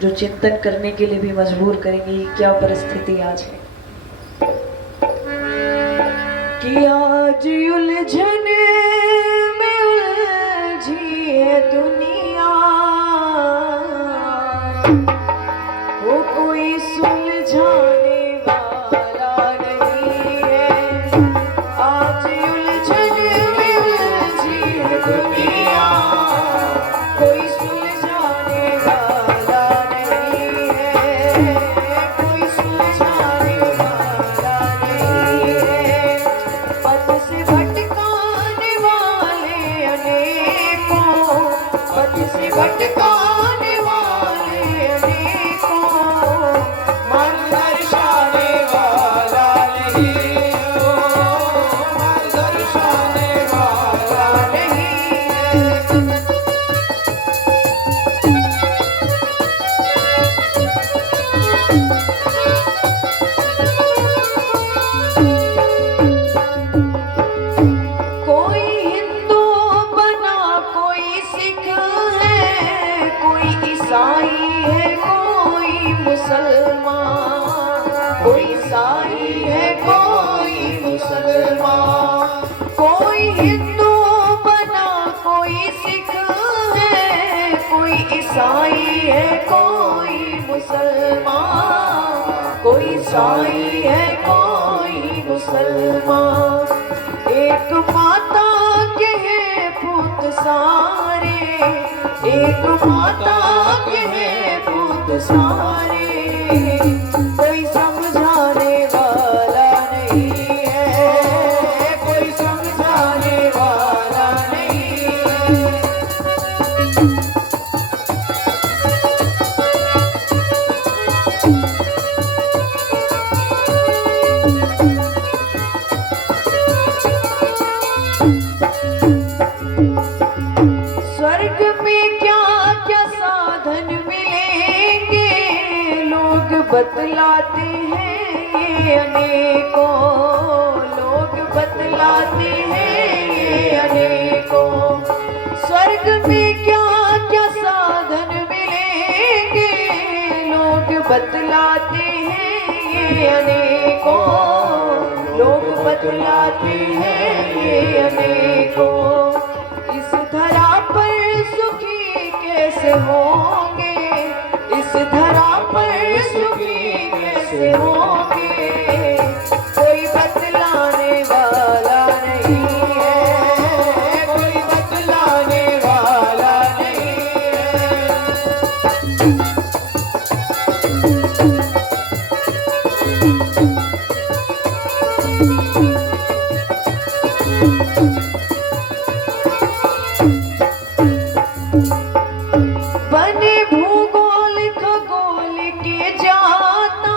जो चिंतन करने के लिए भी मजबूर करेंगे क्या परिस्थिति आज है कि आज उलझन में उलझी है दुनिया, वो कोई सुलझाने वाला नहीं है। आज उलझन में उलझी है दुनिया, कोई सुलझाने वाला नहीं है, कोई सुलझाने वाला नहीं है। पथ से भटकाने वाले अनेकों, पथ से भटकाने वाले अनेकों, मन दर्शाने वाला नहीं हो, मन दर्शाने वाला नहीं है। कोई हिंदू बना, कोई सिख है, कोई ईसाई है, कोई मुसलमान, कोई ईसाई है, कोई मुसलमान। कोई हिंदू बना, कोई सिख है, कोई ईसाई है, कोई मुसलमान, कोई ईसाई है, कोई मुसलमान। एक माता के हैं पुत सारे, एक माता के हैं पुत सारे, कोई समझाने वाला नहीं है, कोई समझाने वाला नहीं है। स्वर्ग में क्या क्या साधन मिलेंगे, लोग बतलाते हैं ये अनेकों, लोग बतलाते हैं ये अनेकों। स्वर्ग में क्या क्या साधन मिलेंगे, लोग बतलाते हैं ये अनेकों, लोग बतलाते हैं ये अनेकों। इस धरा पर सुखी कैसे होंगे, इस धरा पर सुखी कैसे होंगे, कोई बतलाने वाला नहीं है, कोई बतलाने वाला नहीं है। बने भूगोल खगोल के जाना,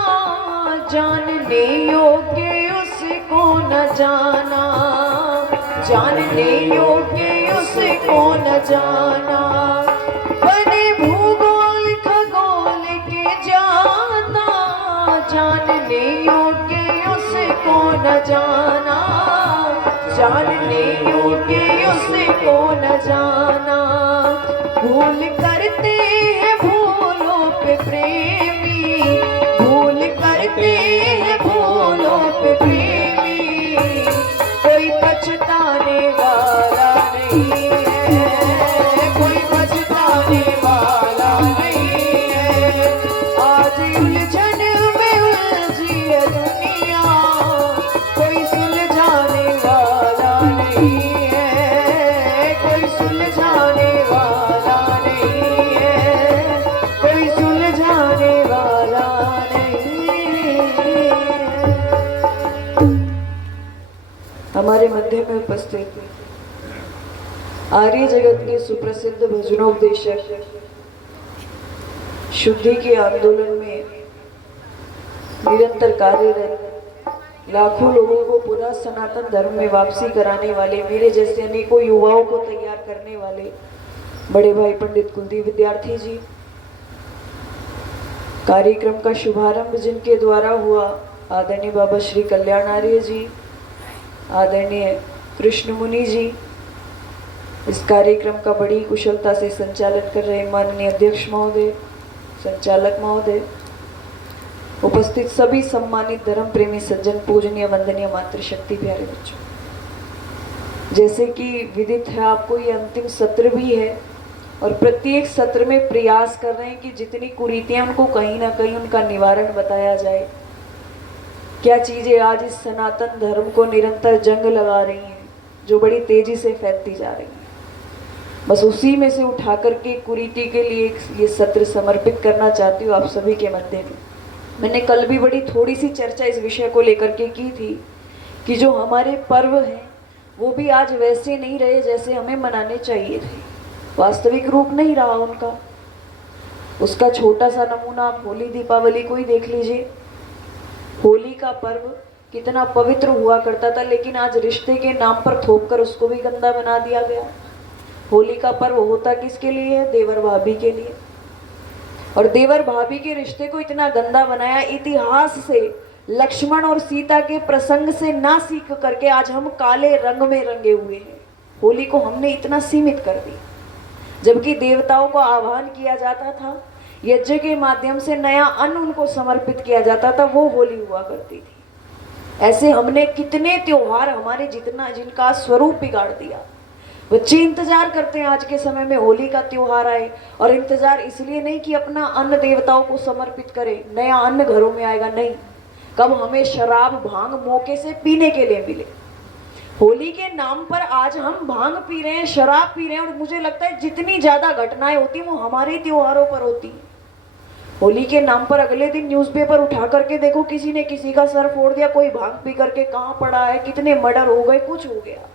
जानने योग्य उसको न जाना, जानने योग्य उसको न जाना। बने भूगोल खगोल के जाना, जानने योग्य उसको न जाना, जानने योग्य उसको न जाना। भूल करते हैं भूलों पे प्रेमी, भूल करते हैं भूलों पे प्रेमी, कोई पछताने वाला नहीं है, कोई पछताने वाला नहीं है। आज उलझन में उलझी है दुनिया, कोई सुलझाने वाला नहीं है, कोई सुलझाने वाला नहीं है, कोई सुलझाने वाला नहीं है। हमारे मध्य में उपस्थित आर्य जगत के सुप्रसिद्ध भजनोपदेशक, शुद्धि के आंदोलन में निरंतर कार्यरत, लाखों लोगों को पुनः सनातन धर्म में वापसी कराने वाले, मेरे जैसे अनेकों युवाओं को तैयार करने वाले बड़े भाई पंडित कुलदीप विद्यार्थी जी, कार्यक्रम का शुभारंभ जिनके द्वारा हुआ आदरणीय बाबा श्री कल्याण आर्य जी, आदरणीय कृष्ण मुनि जी, इस कार्यक्रम का बड़ी कुशलता से संचालन कर रहे माननीय अध्यक्ष महोदय संचालक महोदय, उपस्थित सभी सम्मानित धर्म प्रेमी सज्जन, पूजनीय वंदनीय मातृशक्ति प्यारे बच्चों, जैसे कि विदित है आपको ये अंतिम सत्र भी है और प्रत्येक सत्र में प्रयास कर रहे हैं कि जितनी कुरीतियां उनको कहीं ना कहीं उनका निवारण बताया जाए। क्या चीजें आज इस सनातन धर्म को निरंतर जंग लगा रही हैं, जो बड़ी तेजी से फैलती जा रही है। बस उसी में से उठा करके कुरीति के लिए ये सत्र समर्पित करना चाहती हूँ आप सभी के मध्य में। मैंने कल भी बड़ी थोड़ी सी चर्चा इस विषय को लेकर के की थी कि जो हमारे पर्व हैं वो भी आज वैसे नहीं रहे जैसे हमें मनाने चाहिए थे। वास्तविक रूप नहीं रहा उनका। उसका छोटा सा नमूना आप होली दीपावली को ही देख लीजिए। होली का पर्व कितना पवित्र हुआ करता था, लेकिन आज रिश्ते के नाम पर थोप कर उसको भी गंदा बना दिया गया। होली का पर्व होता किसके लिए है? देवर भाभी के लिए। और देवर भाभी के रिश्ते को इतना गंदा बनाया, इतिहास से लक्ष्मण और सीता के प्रसंग से ना सीख करके आज हम काले रंग में रंगे हुए हैं। होली को हमने इतना सीमित कर दी, जबकि देवताओं को आह्वान किया जाता था, यज्ञ के माध्यम से नया अन्न उनको समर्पित किया जाता था, वो होली हुआ करती थी। ऐसे हमने कितने त्योहार हमारे जिनका स्वरूप बिगाड़ दिया। बच्चे इंतजार करते हैं आज के समय में होली का त्योहार आए, और इंतजार इसलिए नहीं कि अपना अन्न देवताओं को समर्पित करें, नया अन्न घरों में आएगा, नहीं, कब हमें शराब भांग मौके से पीने के लिए मिले। होली के नाम पर आज हम भांग पी रहे हैं, शराब पी रहे हैं, और मुझे लगता है जितनी ज्यादा घटनाएं होती हैं वो हमारे त्योहारों पर होती हैं। होली के नाम पर अगले दिन न्यूज़पेपर उठा करके देखो, किसी ने किसी का सर फोड़ दिया, कोई भांग पी करके कहाँ पड़ा है, कितने मर्डर हो गए, कुछ हो गया।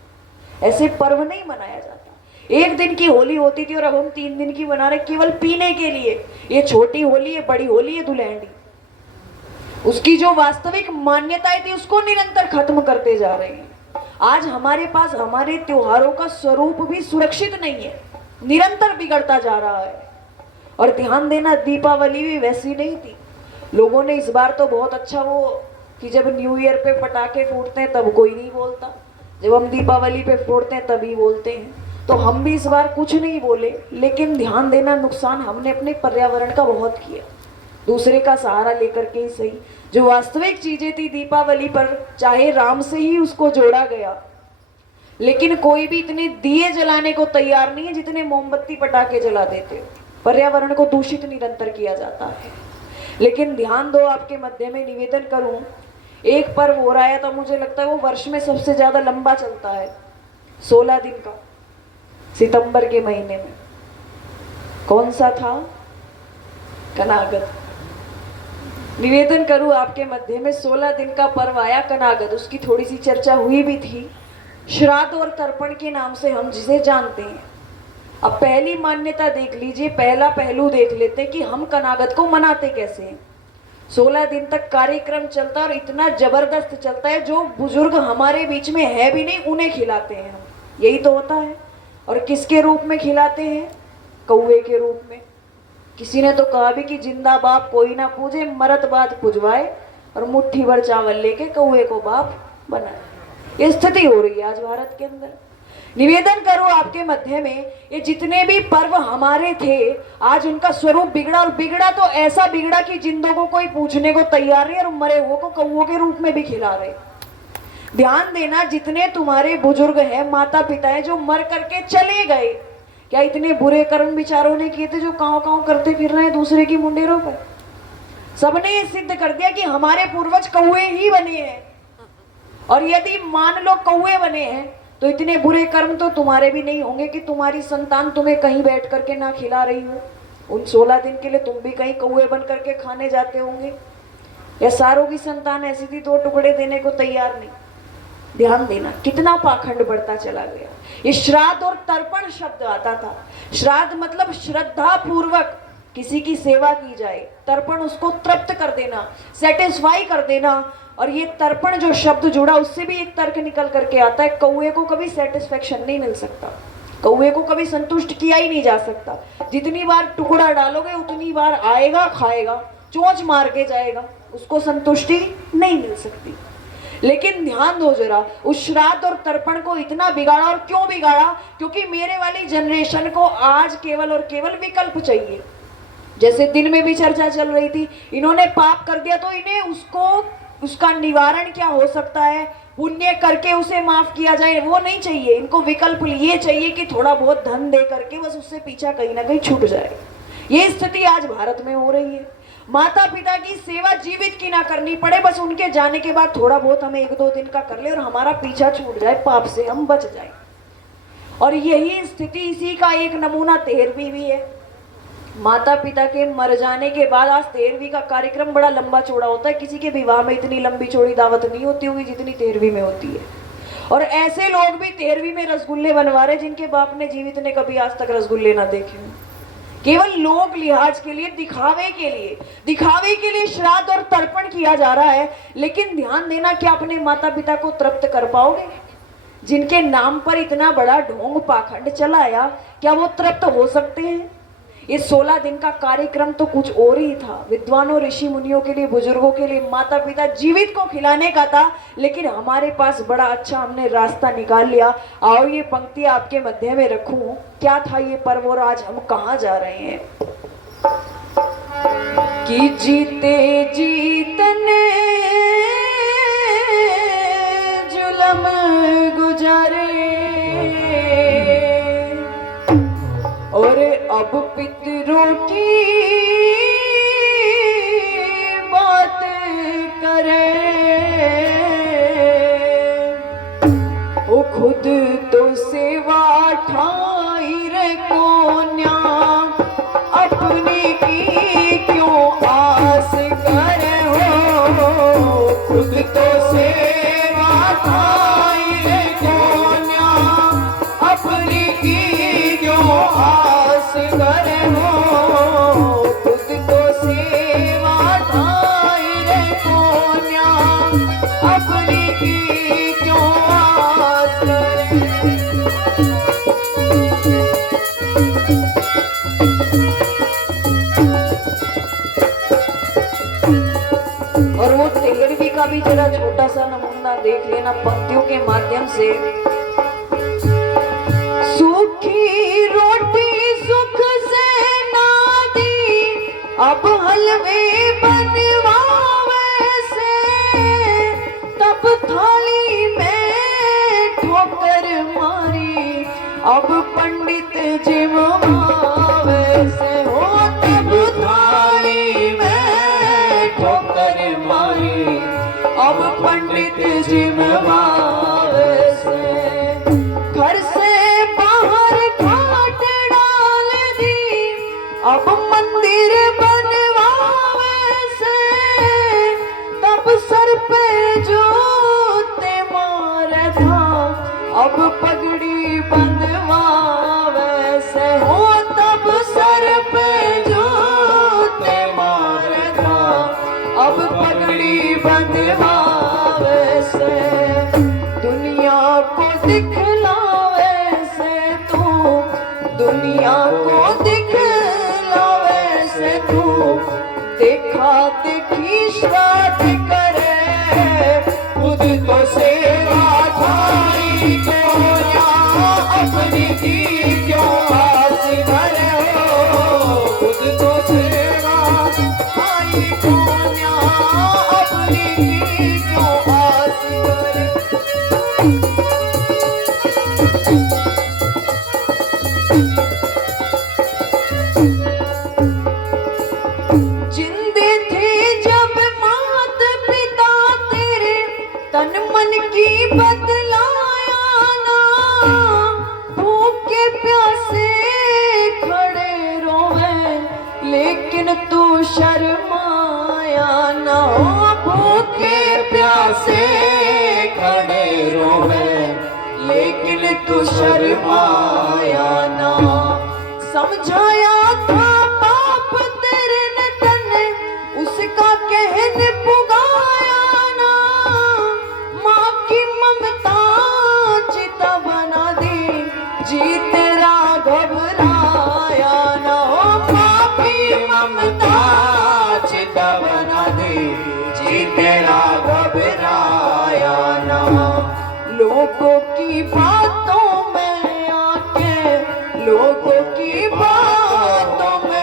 ऐसे पर्व नहीं मनाया जाता। एक दिन की होली होती थी और अब हम 3 दिन की मना रहे केवल पीने के लिए। ये छोटी होली है, बड़ी होली है, दुल्हनडी। उसकी जो वास्तविक मान्यताएं थी उसको निरंतर खत्म करते जा रहे हैं। आज हमारे पास हमारे त्योहारों का स्वरूप भी सुरक्षित नहीं है, निरंतर बिगड़ता जा रहा है। और ध्यान देना, दीपावली भी वैसी नहीं थी। लोगों ने इस बार तो बहुत अच्छा वो कि जब न्यू ईयर पे पटाखे फूटते हैं तब कोई नहीं बोलता, जब हम दीपावली पे फोड़ते हैं तभी बोलते हैं। तो हम भी इस बार कुछ नहीं बोले, लेकिन ध्यान देना, नुकसान हमने अपने पर्यावरण का बहुत किया, दूसरे का सहारा लेकर के ही सही। जो वास्तविक चीजें थी दीपावली पर, चाहे राम से ही उसको जोड़ा गया, लेकिन कोई भी इतने दिए जलाने को तैयार नहीं है जितने मोमबत्ती पटाखे जला देते। पर्यावरण को दूषित निरंतर किया जाता है। लेकिन ध्यान दो, आपके मध्य में निवेदन करूं, एक पर्व हो रहा है तो मुझे लगता है वो वर्ष में सबसे ज्यादा लंबा चलता है, 16 दिन का, सितंबर के महीने में। कौन सा था? कनागत। निवेदन करूं आपके मध्य में, 16 दिन का पर्व आया कनागत। उसकी थोड़ी सी चर्चा हुई भी थी। श्राद्ध और तर्पण के नाम से हम जिसे जानते हैं। अब पहली मान्यता देख लीजिए, पहला पहलू देख लेते हैं कि हम कनागत को मनाते कैसे हैं। 16 दिन तक कार्यक्रम चलता है और इतना जबरदस्त चलता है, जो बुजुर्ग हमारे बीच में है भी नहीं उन्हें खिलाते हैं हम। यही तो होता है। और किसके रूप में खिलाते हैं? कौवे के रूप में। किसी ने तो कहा भी कि जिंदा बाप कोई ना पूजे, मरत बात पुजवाए, और मुट्ठी भर चावल लेके कौवे को बाप बनाए। ये स्थिति हो रही है आज भारत के अंदर। निवेदन करो आपके मध्य में, ये जितने भी पर्व हमारे थे आज उनका स्वरूप बिगड़ा, और बिगड़ा तो ऐसा बिगड़ा कि जिंदों को कोई पूछने को तैयार नहीं, और मरे हुए को कौवों के रूप में भी खिला रहे। ध्यान देना, जितने तुम्हारे बुजुर्ग हैं, माता पिता हैं, जो मर करके चले गए, क्या इतने बुरे कर्म विचारों ने किए थे जो कांव कांव करते फिर रहे हैं दूसरे की मुंडेरों पर? सबने ये सिद्ध कर दिया कि हमारे पूर्वज कौवे ही बने हैं। और यदि मान लो कौवे बने हैं तो इतने बुरे कर्म तो तुम्हारे भी नहीं होंगे कि तुम्हारी संतान तुम्हें कहीं बैठ करके ना खिला रही हो। उन 16 दिन के लिए तुम भी कहीं कौवे बन करके खाने जाते होंगे। या सारों की संतान ऐसी थी 2 टुकड़े देने को तैयार नहीं। ध्यान देना, कितना पाखंड बढ़ता चला गया। ये श्राद्ध और तर्पण शब्द आता था। श्राद्ध मतलब श्रद्धा पूर्वक किसी की सेवा की जाए, तर्पण उसको तृप्त कर देना, सेटिस्फाई कर देना। और ये तर्पण जो शब्द जुड़ा, उससे भी एक तर्क निकल करके आता है, कौवे को कभी सेटिस्फेक्शन नहीं मिल सकता, कौवे को कभी संतुष्ट किया ही नहीं जा सकता। जितनी बार टुकड़ा डालोगे उतनी बार आएगा, खाएगा, चोंच मार के जाएगा, उसको संतुष्टि नहीं मिल सकती। लेकिन ध्यान दो जरा, उस श्राद्ध और तर्पण को इतना बिगाड़ा। और क्यों बिगाड़ा? क्योंकि मेरे वाली जनरेशन को आज केवल और केवल विकल्प चाहिए। जैसे दिन में भी चर्चा चल रही थी, इन्होंने पाप कर दिया तो इन्हें उसका निवारण क्या हो सकता है, पुण्य करके उसे माफ किया जाए, वो नहीं चाहिए इनको। विकल्प ये चाहिए कि थोड़ा बहुत धन दे करके बस उससे पीछा कहीं ना कहीं छूट जाए। ये स्थिति आज भारत में हो रही है। माता पिता की सेवा जीवित की ना करनी पड़े, बस उनके जाने के बाद थोड़ा बहुत हमें 1-2 दिन का कर ले और हमारा पीछा छूट जाए, पाप से हम बच जाए। और यही स्थिति, इसी का एक नमूना 13वीं भी है। माता पिता के मर जाने के बाद आज 13वीं का कार्यक्रम बड़ा लंबा चौड़ा होता है। किसी के विवाह में इतनी लंबी चौड़ी दावत नहीं होती होगी जितनी 13वीं में होती है। और ऐसे लोग भी 13वीं में रसगुल्ले बनवा रहे जिनके बाप ने जीवित ने कभी आज तक रसगुल्ले ना देखे हों। केवल लोक लिहाज के लिए, दिखावे के लिए श्राद्ध और तर्पण किया जा रहा है। लेकिन ध्यान देना, क्या अपने माता पिता को तृप्त कर पाओगे? जिनके नाम पर इतना बड़ा ढोंग पाखंड चलाया, क्या वो तृप्त हो सकते हैं? ये 16 दिन का कार्यक्रम तो कुछ और ही था। विद्वानों, ऋषि मुनियों के लिए, बुजुर्गों के लिए, माता पिता जीवित को खिलाने का था। लेकिन हमारे पास बड़ा अच्छा हमने रास्ता निकाल लिया। आओ ये पंक्ति आपके मध्य में रखूं। क्या था ये पर्व और आज हम कहाँ जा रहे हैं? कि जीते जीतने जुलम गुजारे और अब पितरों की बात करे, वो खुद तो सेवा ठाई रे कोन्या, अपनी की क्यों आस करे हो। खुद तो सेवा ठाई रे कोन्या, अपनी की क्यों आस करे हो। खुद तो सेवा ठाई रे कोन्या, अपनी की क्यों आस करे। और वो 13वीं का भी जरा छोटा सा नमूना देख लेना पंक्तियों के माध्यम से। सूखी रोटी सुख से ना दी, अब हलवे बनवावे से, तब थाली में ठोकर मारी, अब पंडित जिमवावे से हो। तब थाली में ठोकर मारी, अब पंडित जिमवावे से। घर से बाहर खाट डाल दी, अब मंदिर बनवावे से, तब सर पे जूते मारे था, अब पगड़ी बंधवावे से हो। तब सर पे जूते मारे था, अब पगड़ी बंधवावे से। दुनिया को दिखलावे से तू, दुनिया को दिखलावे से तू, देखा देखी श्राद्ध करे, खुद तो सेवा ठाई कोन्या, अपनी की क्यों आस करे हो। खुद तो सेवा ठाई कोन्या, अपनी की क्यों आस करे। जिंदे थे जब मात पिता तेरे, तन मन की बदलाया ना, भूखे प्यासे खड़े रोवे, लेकिन तू शर्माया ना। भूखे प्यासे खड़े रोवे, लेकिन तू शर्माया ना। समझाया था पाप तेरे ने तने, उसका कहन पुगाया ना। माँ की ममता चिता बना दी, जी तेरा घबराया ना। माँ की ममता चिता बना दी, जी तेरा घबराया ना। लोगों की बातों में आके, लोगों की बातों में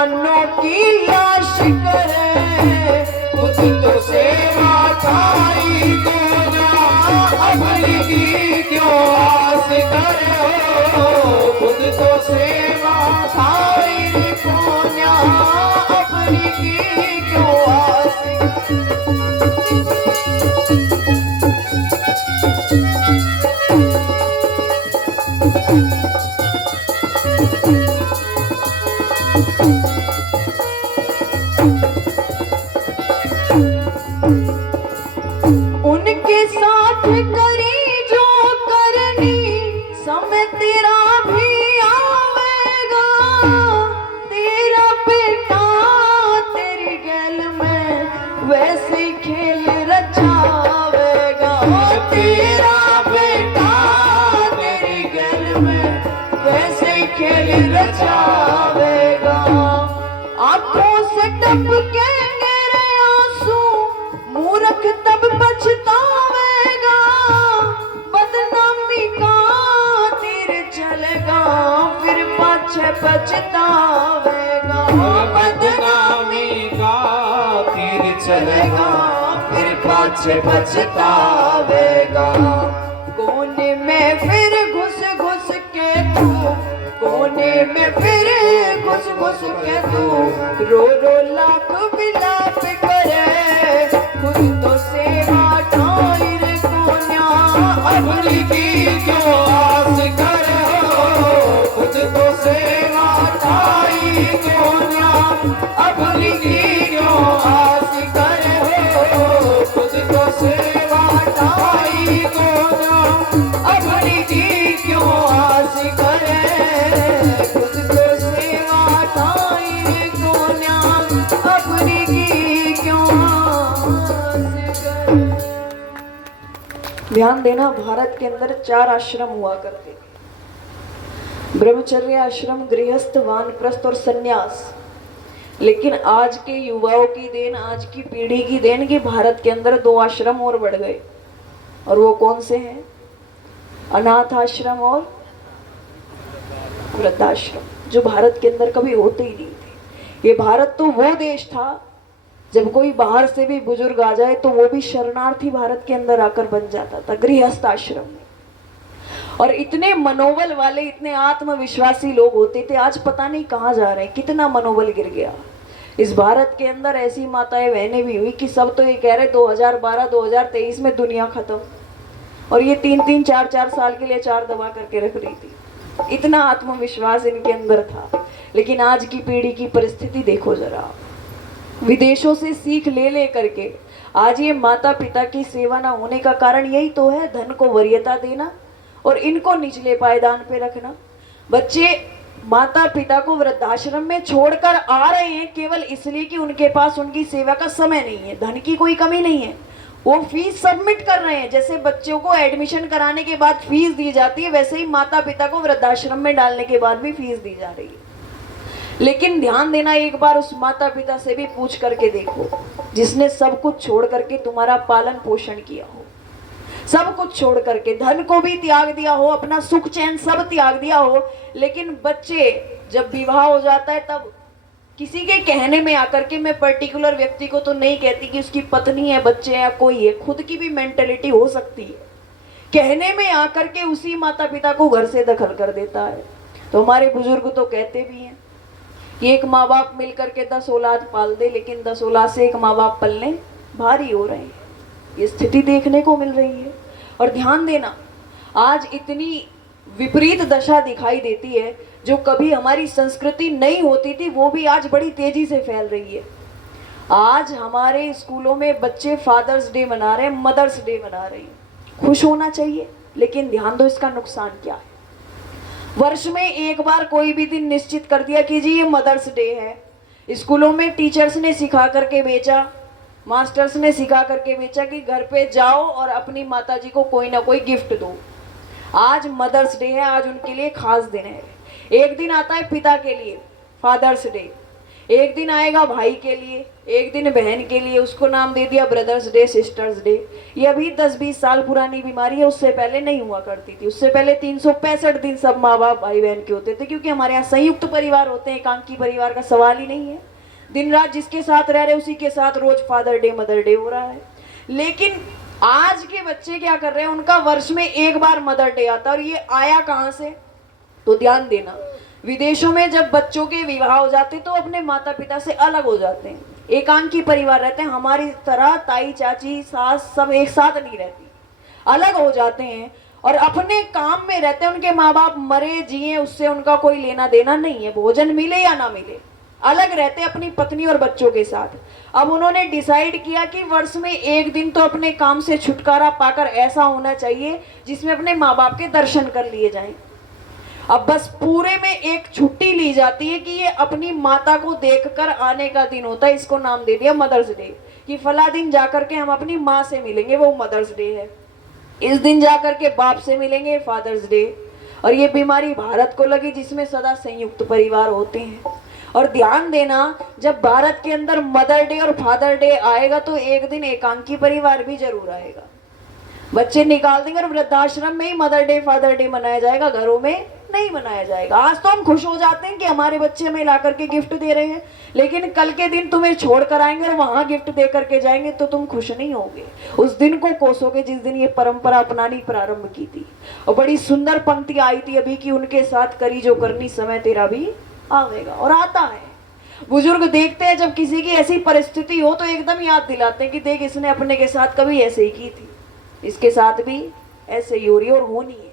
जवानों की लाश करे, खुद तो सेवा खाई को ना, अपनी की क्यों आस करे हो, खुद तो सेवा खाई को ना, अपनी की क्यों आस उनके साथ करी जो करनी, समय तेरा भी आवेगा, तेरा बेटा तेरी गैल में वैसे ही खेल रचावेगा, तेरा बेटा तेरी गैल में वैसे ही खेल रचावेगा। आंखों से टपकेंगे रे आंसू, मूर्ख तब पछतावेगा, बदनामी का तीर चलेगा, फिर पाछे पछतावेगा, बदनामी का तीर चलेगा, फिर पाछे पछतावेगा। कोने में फिर घुस घुस के तू, कोने में फिर घुस घुस के तू, रो रो लाख विलाप करे, खुद तो सेवा ठाई रे कोन्या, अपनी की क्यों आस करे हो, खुद तो सेवा ठाई कोन्या, अपनी की क्यों आस करे हो, खुद तो सेवा ठाई कोन्या, अपनी की क्यों आस करे, खुद तो सेवा ठाई रे कोन्या, अपनी की क्यों आस करे। ध्यान देना, भारत के अंदर 4 आश्रम हुआ करते थे, ब्रह्मचर्य आश्रम, गृहस्थ, वानप्रस्थ और सन्यास। लेकिन आज के युवाओं की देन, आज की पीढ़ी की देन कि भारत के अंदर 2 आश्रम और बढ़ गए। और वो कौन से हैं? अनाथ आश्रम और वृद्धाश्रम, जो भारत के अंदर कभी होते ही नहीं थे। ये भारत तो वो देश था जब कोई बाहर से भी बुजुर्ग आ जाए तो वो भी शरणार्थी भारत के अंदर आकर बन जाता था, गृहस्थ आश्रम में। और इतने मनोबल वाले, इतने आत्मविश्वासी लोग होते थे, आज पता नहीं कहाँ जा रहे हैं, कितना मनोबल गिर गया। इस भारत के अंदर ऐसी माताएं बहनें भी हुई कि सब तो ये कह रहे 2012-2023 में दुनिया खत्म, और ये 3-3, 4-4 साल के लिए 4 दबा करके रख रही थी। इतना आत्मविश्वास इनके अंदर था। लेकिन आज की पीढ़ी की परिस्थिति देखो जरा, विदेशों से सीख ले करके आज ये माता पिता की सेवा ना होने का कारण यही तो है, धन को वरीयता देना और इनको निचले पायदान पे रखना। बच्चे माता पिता को वृद्धाश्रम में छोड़कर आ रहे हैं केवल इसलिए कि उनके पास उनकी सेवा का समय नहीं है, धन की कोई कमी नहीं है। वो फीस सबमिट कर रहे हैं, जैसे बच्चों को एडमिशन कराने के बाद फीस दी जाती है, वैसे ही माता पिता को वृद्धाश्रम में डालने के बाद भी फीस दी जा रही है। लेकिन ध्यान देना, एक बार उस माता पिता से भी पूछ करके देखो जिसने सब कुछ छोड़ करके तुम्हारा पालन पोषण किया हो, सब कुछ छोड़ करके, धन को भी त्याग दिया हो, अपना सुख चैन सब त्याग दिया हो, लेकिन बच्चे जब विवाह हो जाता है तब किसी के कहने में आकर के, मैं पर्टिकुलर व्यक्ति को तो नहीं कहती कि उसकी पत्नी है, बच्चे हैं या कोई है, खुद की भी मेंटेलिटी हो सकती है, कहने में आकर के उसी माता पिता को घर से दखल कर देता है। तो हमारे बुजुर्ग तो कहते भी हैं कि एक माँ बाप मिलकर के 10 औलाद पाल दे, लेकिन 10 औलाद से एक माँ बाप पलने भारी हो रहे हैं। ये स्थिति देखने को मिल रही है। और ध्यान देना, आज इतनी विपरीत दशा दिखाई देती है, जो कभी हमारी संस्कृति नहीं होती थी वो भी आज बड़ी तेजी से फैल रही है। आज हमारे स्कूलों में बच्चे फादर्स डे मना रहे हैं, मदर्स डे मना रहे हैं। खुश होना चाहिए, लेकिन ध्यान दो इसका नुकसान क्या है। वर्ष में एक बार कोई भी दिन निश्चित कर दिया कि जी ये मदर्स डे है, स्कूलों में टीचर्स ने सिखा करके बेचा, मास्टर्स ने सिखा करके बेचा कि घर पे जाओ और अपनी माताजी को कोई ना कोई गिफ्ट दो। आज मदर्स डे है, आज उनके लिए खास दिन है। एक दिन आता है पिता के लिए, फादर्स डे, एक दिन आएगा भाई के लिए, एक दिन बहन के लिए, उसको नाम दे दिया ब्रदर्स डे, सिस्टर्स डे। ये अभी 10-20 साल पुरानी बीमारी है, उससे पहले नहीं हुआ करती थी। उससे पहले 365 दिन सब माँ बाप भाई बहन के होते थे, क्योंकि हमारे यहाँ संयुक्त परिवार होते हैं, एकांकी परिवार का सवाल ही नहीं है। दिन रात जिसके साथ रह रहे उसी के साथ रोज फादर डे, मदर डे हो रहा है। लेकिन आज के बच्चे क्या कर रहे हैं, उनका वर्ष में एक बार मदर डे आता है। और ये आया कहाँ से, तो ध्यान देना, विदेशों में जब बच्चों के विवाह हो जाते तो अपने माता पिता से अलग हो जाते हैं, एकांकी परिवार रहते हैं। हमारी तरह ताई चाची सास सब एक साथ नहीं रहती, अलग हो जाते हैं और अपने काम में रहते हैं। उनके माँ बाप मरे जिए उससे उनका कोई लेना देना नहीं है, भोजन मिले या ना मिले, अलग रहते हैं अपनी पत्नी और बच्चों के साथ। अब उन्होंने डिसाइड किया कि वर्ष में एक दिन तो अपने काम से छुटकारा पाकर ऐसा होना चाहिए जिसमें अपने माँ बाप के दर्शन कर लिए जाएं। अब बस पूरे में एक छुट्टी ली जाती है कि ये अपनी माता को देखकर आने का दिन होता है। इसको नाम दे दिया मदर्स डे, कि फला दिन जाकर के हम अपनी माँ से मिलेंगे, वो मदर्स डे है। इस दिन जाकर के बाप से मिलेंगे, फादर्स डे। और ये बीमारी भारत को लगी जिसमें सदा संयुक्त परिवार होते हैं। और ध्यान देना, जब भारत के अंदर मदर डे और फादर डे आएगा तो एक दिन एकांकी परिवार भी जरूर आएगा। बच्चे निकाल देंगे और वृद्धाश्रम में ही मदर डे फादर डे मनाया जाएगा, घरों में नहीं मनाया जाएगा। आज तो हम खुश हो जाते हैं कि हमारे बच्चे हमें ला करके गिफ्ट दे रहे हैं, लेकिन कल के दिन तुम्हें छोड़ कर आएंगे और वहां गिफ्ट दे करके जाएंगे तो तुम खुश नहीं होगे, उस दिन को कोसोगे जिस दिन ये परंपरा अपनानी प्रारंभ की थी। और बड़ी सुंदर पंक्ति आई थी अभी कि उनके साथ करी जो करनी, समय तेरा भी आवेगा। और आता है। बुजुर्ग देखते हैं जब किसी की ऐसी परिस्थिति हो तो एकदम याद दिलाते हैं कि देख इसने अपने के साथ कभी ऐसे ही की थी, इसके साथ भी ऐसे ही हो रही और होनी है।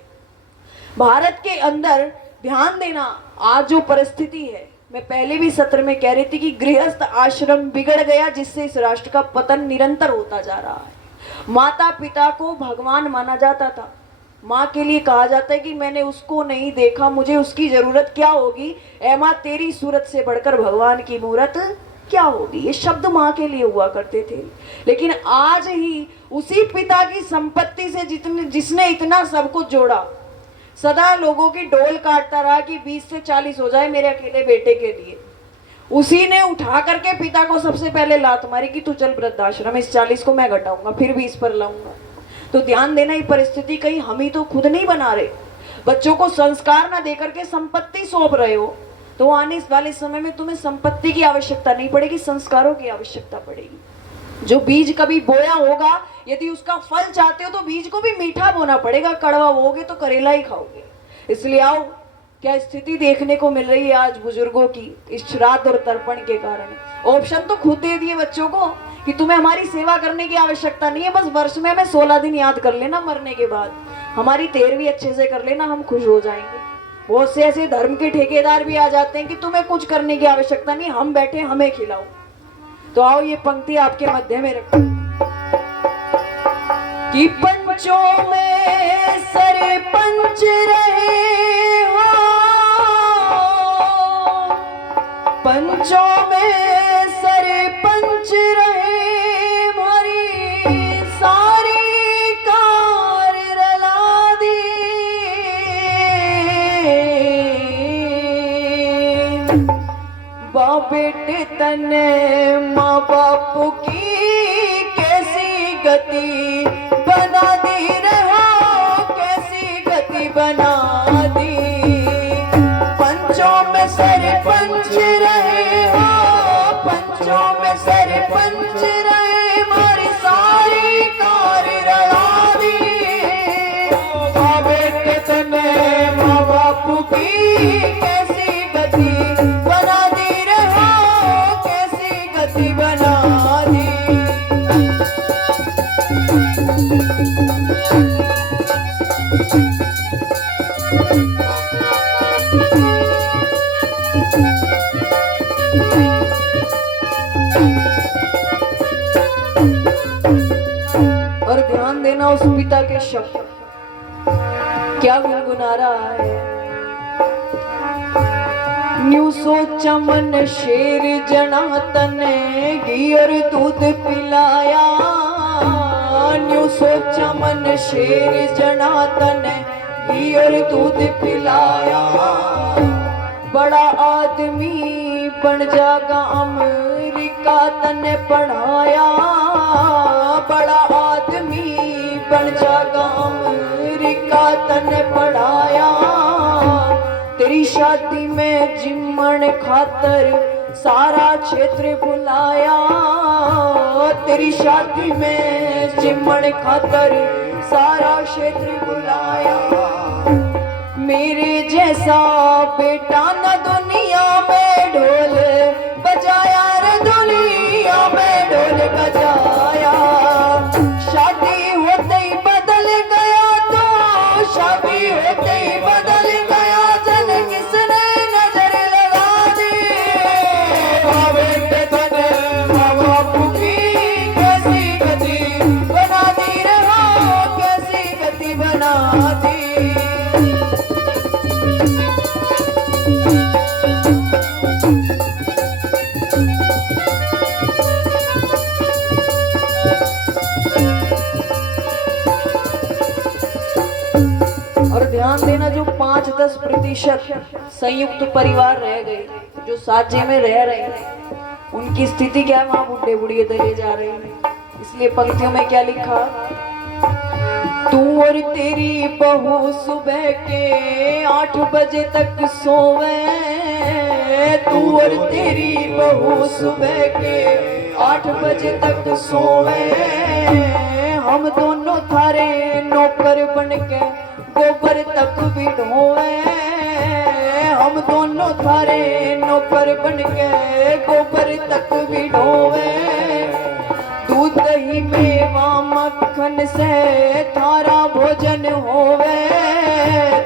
भारत के अंदर ध्यान देना, आज जो परिस्थिति है, मैं पहले भी सत्र में कह रही थी कि गृहस्थ आश्रम बिगड़ गया जिससे इस राष्ट्र का पतन निरंतर होता जा रहा है। माता पिता को भगवान माना जाता था, माँ के लिए कहा जाता है कि मैंने उसको नहीं देखा, मुझे उसकी जरूरत क्या होगी, ऐ माँ तेरी सूरत से बढ़कर भगवान की मूरत क्या होगी। ये शब्द माँ के लिए हुआ करते थे। लेकिन आज ही उसी पिता की संपत्ति से जिसने इतना सब कुछ जोड़ा, सदा लोगों की डोल काटता रहा कि 20 से 40 हो जाए मेरे अकेले बेटे के लिए, उसी ने उठा करके पिता को सबसे पहले लात मारी कि तू चल वृद्धाश्रम, इस 40 को मैं घटाऊंगा फिर 20 पर लाऊंगा। तो ध्यान देना, ये परिस्थिति कहीं हम ही तो खुद नहीं बना रहे। बच्चों को संस्कार ना देकर के संपत्ति सौंप रहे हो, तो आने वाले समय में तुम्हें संपत्ति की आवश्यकता नहीं पड़ेगी, संस्कारों की आवश्यकता पड़ेगी। जो बीज कभी बोया होगा, यदि उसका फल चाहते हो तो बीज को भी मीठा बोना पड़ेगा, कड़वा बोगे तो करेला ही खाओगे। इसलिए आओ, क्या स्थिति देखने को मिल रही है आज बुजुर्गों की इस श्राद्ध और तर्पण के कारण। ऑप्शन तो खुद दे दिए बच्चों को कि तुम्हें हमारी सेवा करने की आवश्यकता नहीं है, बस वर्ष में हमें 16 दिन याद कर लेना, मरने के बाद हमारी 13वीं अच्छे से कर लेना, हम खुश हो जाएंगे। बहुत से ऐसे धर्म के ठेकेदार भी आ जाते हैं कि तुम्हें कुछ करने की आवश्यकता नहीं, हम बैठे हमें खिलाओ। तो आओ ये पंक्ति आपके मध्य में रखो कि पंचों में सरपंच रहे हो, पंचों में सरपंच रहे, हमारी सारी कार रला दी। बेटे तने माँ बाप की कैसी गति बना दी रहो, कैसी गति बना दी। पंचों में सरपंच रहे हो, पंचों में सरपंच रहे, हमारी सारी कार रला दी। बेटे तने माँ बाप की कैसी गति बना दी, बना दी। और ध्यान देना उस पिता के शब्द क्या गुनगुना रहा है। न्यू सोचा मन शेर जना तने घी और दूध पिलाया, न्यू सोचा मन शेर जना तने घी और दूध पिलाया। बड़ा आदमी बन जागा अमेरिका तने पढ़ाया, बड़ा आदमी बन जागा अमेरिका तने पढ़ाया। तेरी शादी में जिम्मन खातर सारा क्षेत्र बुलाया, तेरी शादी में जिम्मन खातर सारा क्षेत्र बुलाया। मेरे जैसा बेटा न दुनिया में ढोल बजाया रे, दुनिया में ढोल बजाया। शादी होते ही बदल गया तो, शादी होते ही बदल गया, जन किसने नजर लगा दी। बाबे के तने माँ बापू की कैसी गति बना दी रे, हो कैसी गति बना दी। और ध्यान देना, जो 5-10% संयुक्त परिवार रह गए, जो साझे में रह रहे हैं, उनकी स्थिति क्या है? वहां बुढ़े बुढ़िए दले जा रहे हैं। इसलिए पंक्तियों में क्या लिखा? तू और तेरी बहू सुबह के 8 बजे तक सोवे, तू और तेरी बहू सुबह के 8 बजे तक सोवे। हम दोनों थारे नौकर बन के गोबर तक भी ढोवे, हम दोनों थारे नौकर बन के गोबर तक भी ढोवे। दूध दही मेवा मक्खन से थारा भोजन होवे,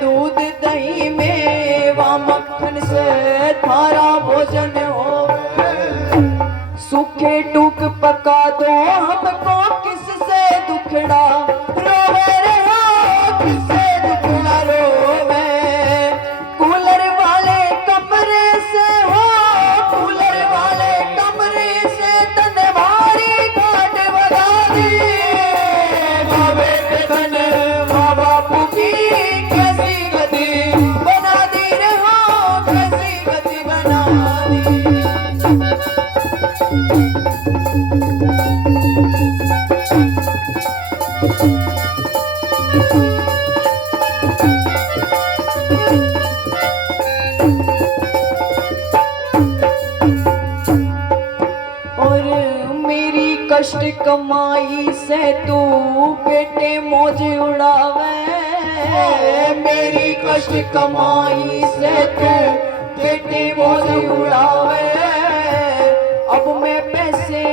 दूध दही मेवा मक्खन से थारा भोजन होवे। सूखे टूक पका दो हमको, किससे दुखड़ा रोवे रे, हो किससे दुखड़ा रोवे। कूलर वाले कमरे से हो, कूलर वाले कमरे से तन भारी घाट बगा दी। बाबे के तने माँ बापू की कैसी गति बना दी रे, हो कैसी गति बना दी। और मेरी कष्ट कमाई से तू बेटे मौज उड़ावे, मेरी कष्ट कमाई से तू बेटे मौज उड़ावे। अब मैं पैसे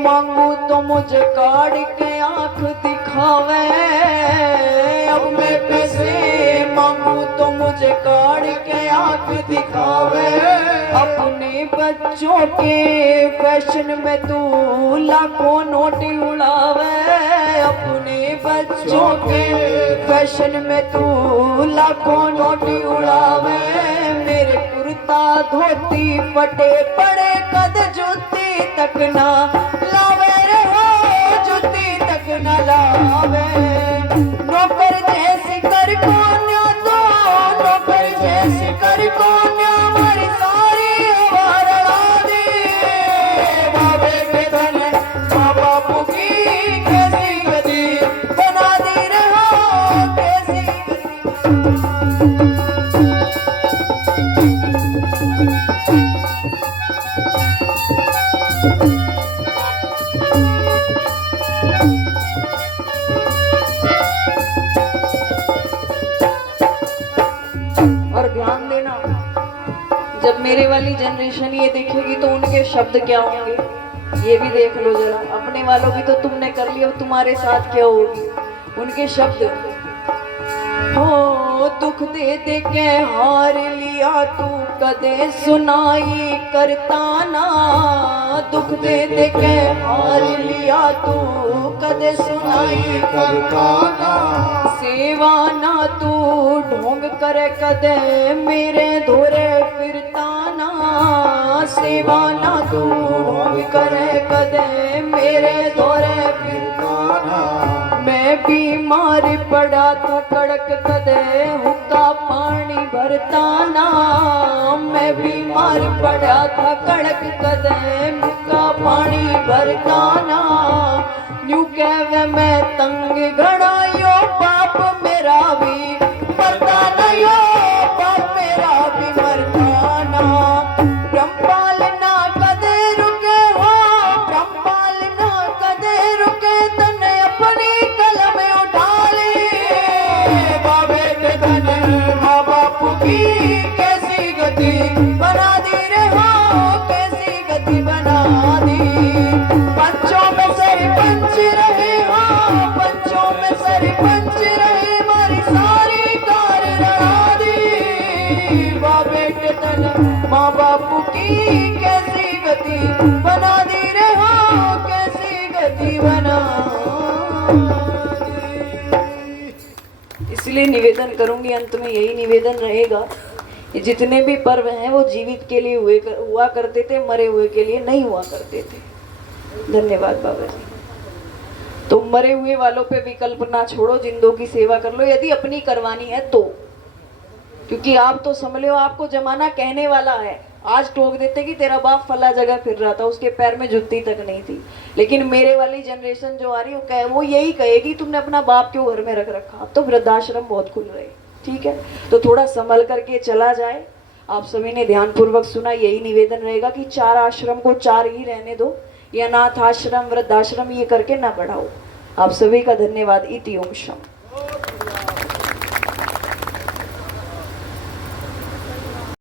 मांगू तो मुझे काढ़ के आंख दिखावे, अब मैं पैसे मांगू तो मुझे काढ़ के आंख दिखावे। अपने बच्चों के फैशन में तू लाखों नोट उड़ावे, अपने बच्चों के फैशन में तू लाखों नोट उड़ावे। मेरे कुर्ता धोती फटे पड़े कद जुत्ती तक ना लावे रे, हो जुत्ती तक ना लावे। नौकर जैसी कर कोन्या तो, नौकर जैसी कर कोन्या हमारी सारी हवार ला दी। बाबे के तने माँ बापू की कैसी गति बना दी रे, हो कैसी और ध्यान देना, जब मेरे वाली जनरेशन ये देखेगी तो उनके शब्द क्या होंगे, ये भी देख लो जरा। अपने वालों की तो तुमने कर लिया, अब तुम्हारे साथ क्या होगी। उनके शब्द, हो दुख दे दे के हार लिया तू कदे सुनाई करता ना, दुख दे दे के हार लिया तू कदे सुनाई करता ना। सेवा ना तू ढोंग करे कदे मेरे धोरे फिरता ना, सेवा ना तू ढोंग करे कदे मेरे धोरे फिरता ना। मैं बीमार पड़ा था कड़क कदे हुक्का पानी भरता ना, मैं बीमार मार पड़ा था कड़क कदम का पानी भरता ना न्यू कहवे मैं तंग घड़ा यो बाप मेरा भी मरता ना यो बाप मेरा भी मरता ना ब्रह्मपाल ना कदे रुके हो ब्रह्मपाल ना कदे रुके तने अपनी कलम उठा ली बाबे के धन माँ बाप की कैसी गति बना दी रे हो कैसी गति बना दी पंचों में सरपंच रहे हो पंचों में सरपंच रहे हमारी सारी कार लड़ा दी बाबे के तन माँ बाप की कैसी गति बना दी रे हो कैसी गति बना दी। इसलिए निवेदन करूंगी अंत में यही निवेदन रहेगा कि जितने भी पर्व हैं वो जीवित के लिए हुआ करते थे मरे हुए के लिए नहीं हुआ करते थे। धन्यवाद बाबा जी। तो मरे हुए वालों पे विकल्प ना छोड़ो जिंदों की सेवा कर लो यदि अपनी करवानी है तो क्योंकि आप तो समझ लो आपको जमाना कहने वाला है आज टोक देते कि तेरा बाप फला जगह फिर रहा था उसके पैर में जुत्ती तक नहीं थी लेकिन मेरे वाली जनरेशन जो आ रही है वो यही कहेगी तुमने अपना बाप क्यों घर में रख रखा। अब तो वृद्धाश्रम बहुत खुल रहे ठीक है तो थोड़ा संभल करके चला जाए। आप सभी ने ध्यानपूर्वक सुना यही निवेदन रहेगा कि 4 आश्रम को 4 ही रहने दो ये अनाथ आश्रम वृद्धाश्रम ये करके ना बढ़ाओ। आप सभी का धन्यवाद। इति ओम शम।